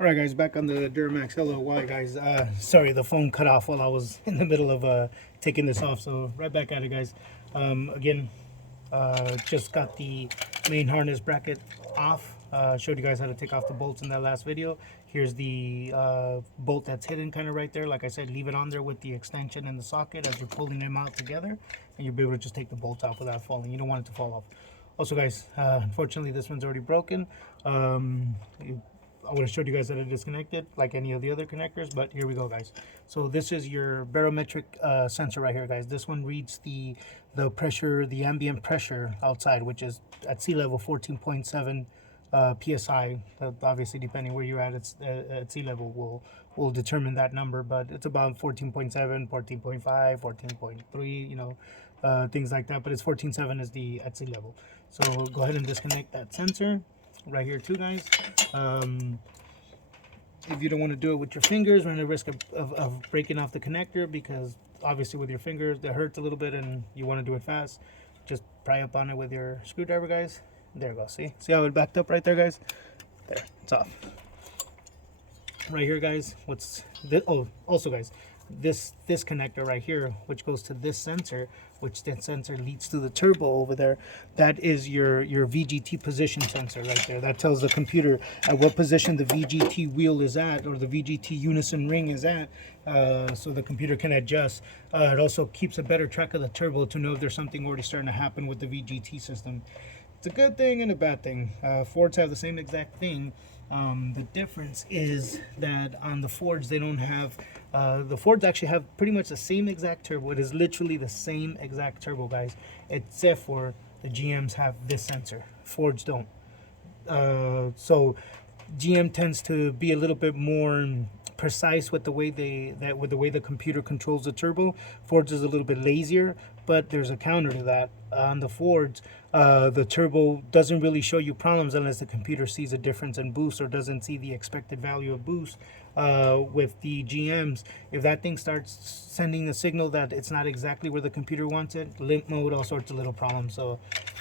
Alright guys, back on the Duramax LLY guys. Sorry, the phone cut off while I was in the middle of taking this off, so right back at it guys. Again, just got the main harness bracket off. Showed you guys how to take off the bolts in that last video. Here's the bolt that's hidden kind of right there. Like I said, leave it on there with the extension and the socket as you're pulling them out together, and you'll be able to just take the bolts off without falling. You don't want it to fall off. Also guys, unfortunately this one's already broken. I would have showed you guys that it disconnected like any of the other connectors, but here we go guys. So this is your barometric sensor right here guys. This one reads the pressure, the ambient pressure outside, which is at sea level 14.7 psi. Obviously depending where you're at, it's at sea level will determine that number, but it's about 14.7, 14.5, 14.3, you know, things like that, but it's 14.7 is the at sea level. So go ahead and disconnect that sensor right here too guys. If you don't want to do it with your fingers, run the risk of breaking off the connector, because obviously with your fingers that hurts a little bit and you want to do it fast. Just pry up on it with your screwdriver guys. There you go. See how it backed up right there guys? There, it's off. Right here guys, what's this? Oh, also guys, this connector right here, which goes to this sensor, which that sensor leads to the turbo over there, that is your VGT position sensor right there. That tells the computer at what position the VGT wheel is at, or the VGT unison ring is at, so the computer can adjust. It also keeps a better track of the turbo to know if there's something already starting to happen with the VGT system. It's a good thing and a bad thing. Fords have the same exact thing. The difference is that on the Fords they don't have, the Fords actually have pretty much the same exact turbo. It is literally the same exact turbo guys, except for the GMs have this sensor. Fords don't. So GM tends to be a little bit more precise with the way the computer controls the turbo. Fords is a little bit lazier, but there's a counter to that. On the Fords, the turbo doesn't really show you problems unless the computer sees a difference in boost or doesn't see the expected value of boost. With the GMs, if that thing starts sending a signal that it's not exactly where the computer wants it, limp mode, all sorts of little problems. So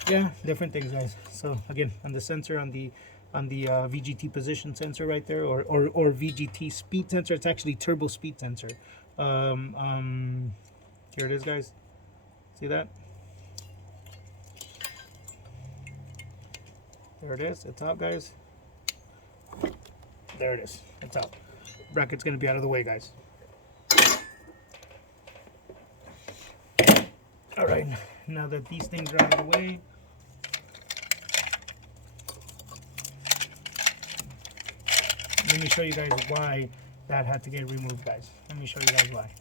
yeah, different things guys. So again, on the sensor, on the VGT position sensor right there, or VGT speed sensor, it's actually turbo speed sensor. Here it is guys, see that? There it is, it's out guys. There it is, it's out. Bracket's gonna be out of the way guys. All right, now that these things are out of the way, let me show you guys why that had to get removed guys. Let me show you guys why.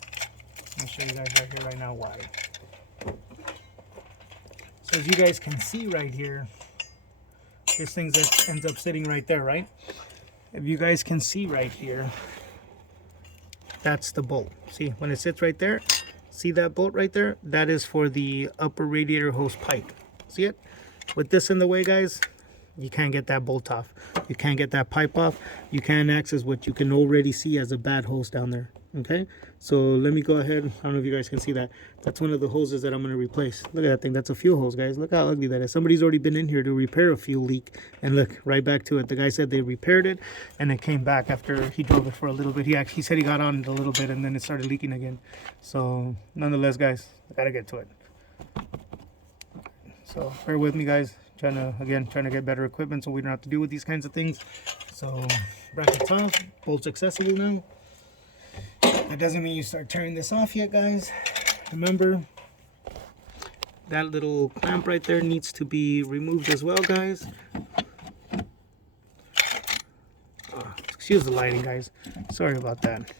Let me show you guys right here right now why. So as you guys can see right here, this thing that ends up sitting right there, right? If you guys can see right here, that's the bolt. See, when it sits right there, see that bolt right there? That is for the upper radiator hose pipe. See it? With this in the way, guys, you can't get that bolt off. You can't get that pipe off. You can't access what you can already see as a bad hose down there. Okay, so let me go ahead. I don't know if you guys can see that. That's one of the hoses that I'm going to replace. Look at that thing. That's a fuel hose, guys. Look how ugly that is. Somebody's already been in here to repair a fuel leak, and look, right back to it. The guy said they repaired it, and it came back after he drove it for a little bit. He said he got on it a little bit, and then it started leaking again. So nonetheless, guys, I gotta get to it. So bear with me, guys. Trying to get better equipment so we don't have to deal with these kinds of things. So bracket's off, bolts accessible now. That doesn't mean you start tearing this off yet, guys. Remember, that little clamp right there needs to be removed as well, guys. Excuse the lighting, guys. Sorry about that.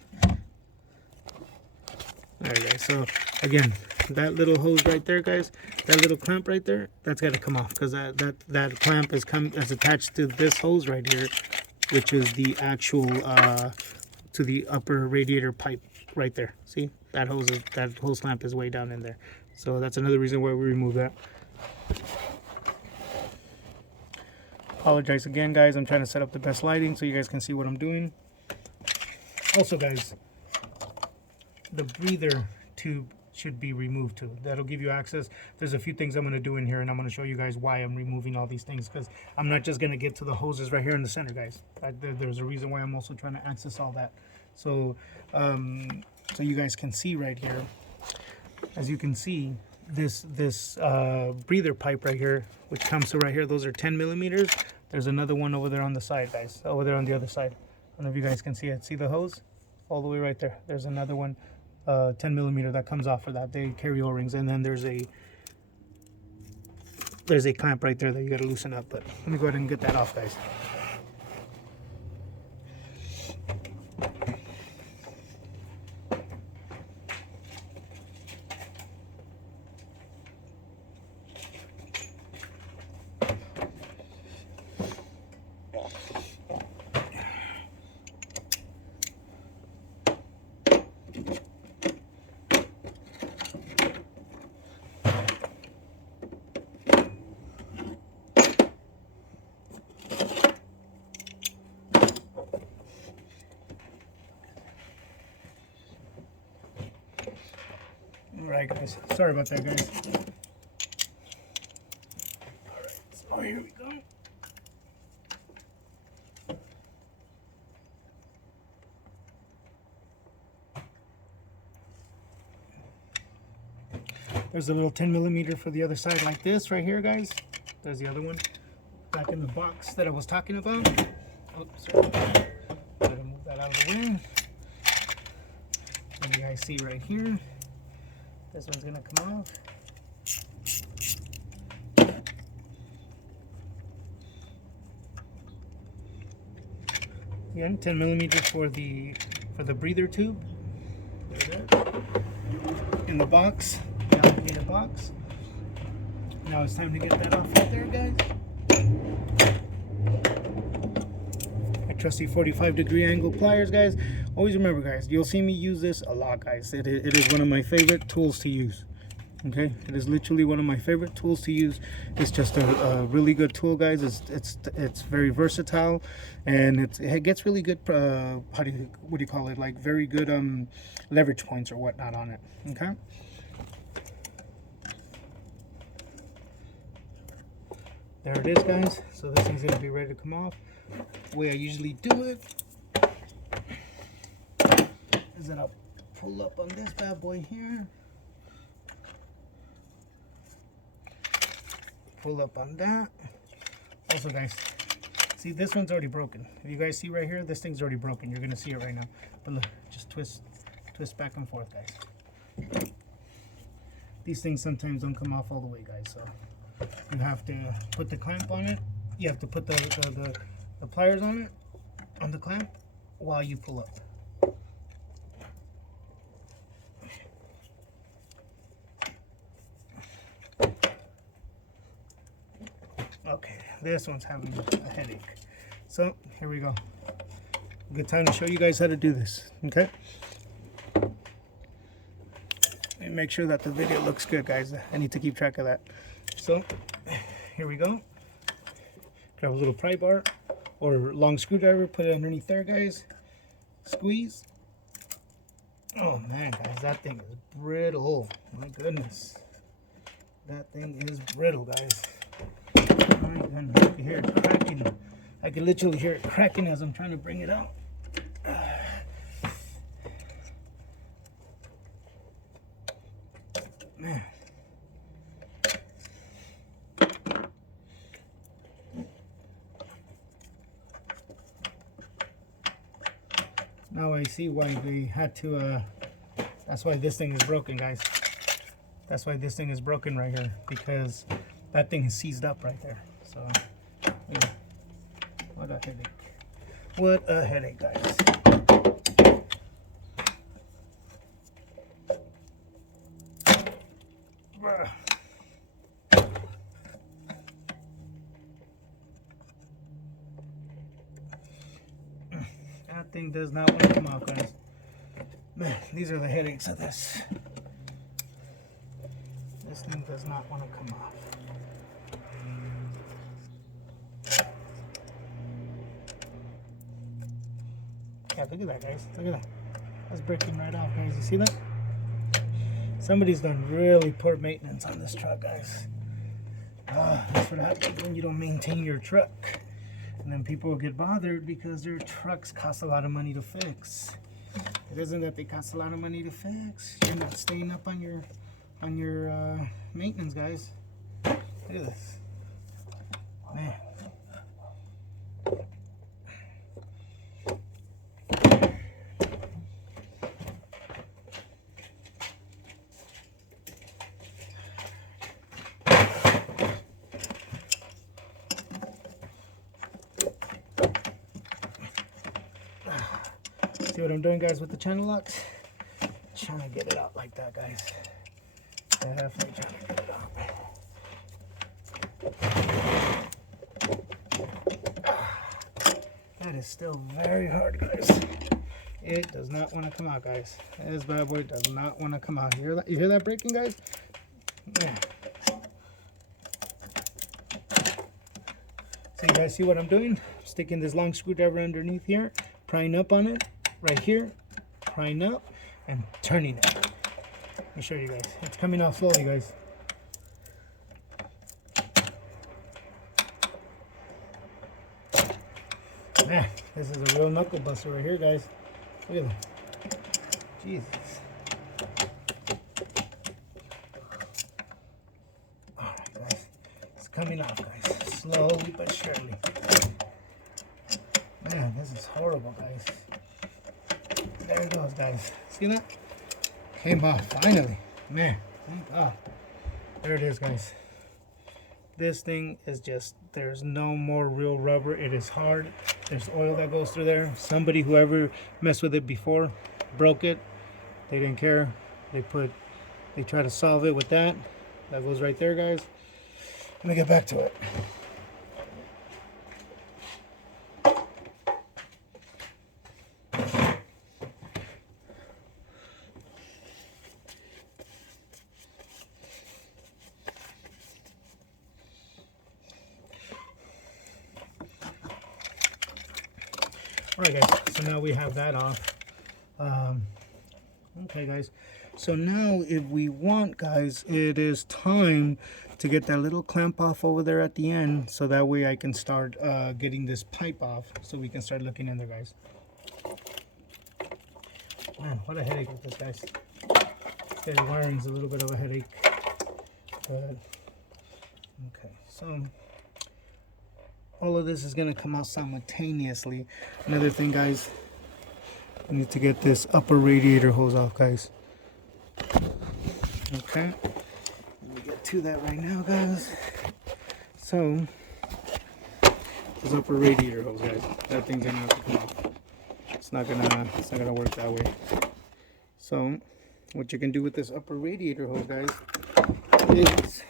Alright, guys. So again, that little hose right there, guys, that little clamp right there, that's got to come off, because that clamp is attached to this hose right here, which is the actual to the upper radiator pipe right there. See, that hose clamp is way down in there. So that's another reason why we remove that. Apologize again, guys. I'm trying to set up the best lighting so you guys can see what I'm doing. Also, guys, the breather tube should be removed to. That'll give you access. There's a few things I'm going to do in here, and I'm going to show you guys why I'm removing all these things, because I'm not just going to get to the hoses right here in the center, guys. There's a reason why I'm also trying to access all that. So so you guys can see right here, as you can see, this breather pipe right here, which comes to right here, those are 10 millimeters. There's another one over there on the side, guys, over there on the other side. I don't know if you guys can see it. See the hose all the way right there? There's another one, 10 millimeter, that comes off for that. They carry O-rings, and then there's a clamp right there that you got to loosen up. But let me go ahead and get that off, guys. Alright, guys, sorry about that, guys. Alright, so here we go. There's a little 10 millimeter for the other side like this right here, guys. There's the other one back in the box that I was talking about. Oops, sorry. Gotta move that out of the way. And you guys see right here, this one's gonna come off. Again, 10 millimeters for the breather tube. There it is. In the box, the allocated box. Now it's time to get that off right there, guys. My trusty 45-degree angle pliers, guys. Always remember, guys, you'll see me use this a lot, guys. It is one of my favorite tools to use. Okay, it is literally one of my favorite tools to use. It's just a really good tool, guys. It's very versatile, and it gets really good. What do you call it? Like very good leverage points or whatnot on it. Okay. There it is, guys. So this thing's gonna be ready to come off. The way I usually do it is that I'll pull up on this bad boy here. Pull up on that. Also, guys, see, this one's already broken. If you guys see right here, this thing's already broken. You're gonna see it right now. But look, just twist back and forth, guys. These things sometimes don't come off all the way, guys. So you have to put the clamp on it. You have to put the pliers on it, on the clamp, while you pull up. Okay, this one's having a headache. So here we go. Good time to show you guys how to do this. Okay. And make sure that the video looks good, guys. I need to keep track of that. So here we go. Grab a little pry bar or long screwdriver, put it underneath there, guys. Squeeze. Oh man, guys, that thing is brittle. My goodness, that thing is brittle, guys. My goodness, you can hear it cracking. I can literally hear it cracking as I'm trying to bring it out. Man. Now I see why we had to, that's why this thing is broken, guys. That's why this thing is broken right here, because that thing is seized up right there. So, yeah. What a headache. What a headache, guys. That thing does not want to come out, guys. Man, these are the headaches of this. This thing does not want to come off. Yeah, look at that, guys. Look at that. That's breaking right off, guys. You see that? Somebody's done really poor maintenance on this truck, guys. That's what happens when you don't maintain your truck. And then people will get bothered because their trucks cost a lot of money to fix. It isn't that they cost a lot of money to fix. You're not staying up on your maintenance, guys. Look at this. Man. See what I'm doing, guys, with the channel locks? Trying to get it out like that, guys. Definitely trying to get it out. That is still very hard, guys. It does not want to come out, guys. This bad boy does not want to come out. You hear that? You hear that breaking, guys? Yeah. So you guys see what I'm doing? Sticking this long screwdriver underneath here, prying up on it, right here, prying up, and turning it. Let me show you guys. It's coming out slowly, guys. Man, this is a real knuckle buster right here, guys. Look at that. Jesus. Alright, guys. It's coming off, guys. Slowly but surely. Man, this is horrible, guys. There it goes, guys. See that? Came off, finally. Man, thank God. There it is, guys. This thing is just, there's no more real rubber. It is hard. There's oil that goes through there. Somebody, whoever messed with it before, broke it. They didn't care. They try to solve it with that. That goes right there, guys. Let me get back to it. Alright, guys, so now we have that off. Okay, guys, so now if we want, guys, it is time to get that little clamp off over there at the end, so that way I can start getting this pipe off, so we can start looking in there, guys. Man, what a headache with this, guys. The wiring's a little bit of a headache, but okay, so all of this is going to come out simultaneously. Another thing, guys, I need to get this upper radiator hose off, guys. Okay, let me get to that right now, guys. So this upper radiator hose, guys, that thing's gonna have to come off. It's not gonna work that way. So what you can do with this upper radiator hose, guys, is